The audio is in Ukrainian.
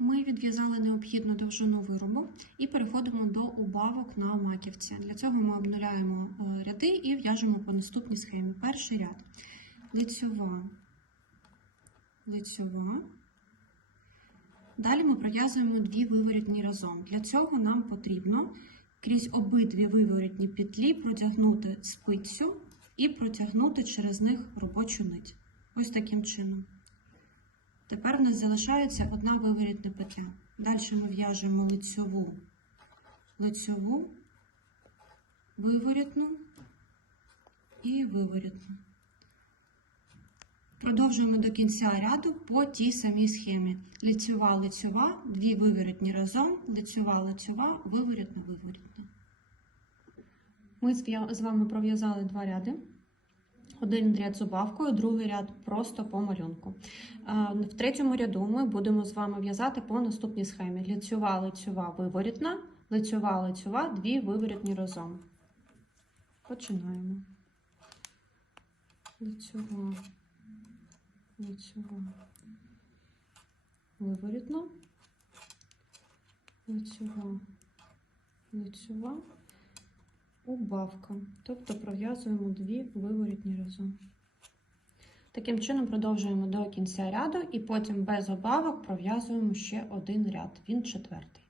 Ми відв'язали необхідну довжину виробу і переходимо до убавок на маківці. Для цього ми обнуляємо е, ряди і в'яжемо по наступній схемі. Перший ряд лицьова, лицьова. Далі ми пров'язуємо дві виворітні разом. Для цього нам потрібно крізь обидві виворітні петлі протягнути спицю і протягнути через них робочу нить. Ось таким чином. Тепер у нас залишається одна виворітна петля. Далі ми в'яжемо лицьову, лицьову, виворітну і виворітну. Продовжуємо до кінця ряду по тій самій схемі. Лицьова, лицьова, дві виворітні разом, лицьова, лицьова, виворітна, виворітна. Ми з вами пров'язали два ряди. Один ряд з убавкою, другий ряд просто по малюнку. Е, В третьому ряду ми будемо з вами в'язати по наступній схемі: лицьова, лицьова, виворітна, лицьова, лицьова, дві виворітні разом. Починаємо. Лицьова, лицьова, виворітна, лицьова, лицьова, убавка. Тобто пров'язуємо дві виворітні разом. Таким чином продовжуємо до кінця ряду і потім без обавок пров'язуємо ще один ряд. Він четвертий.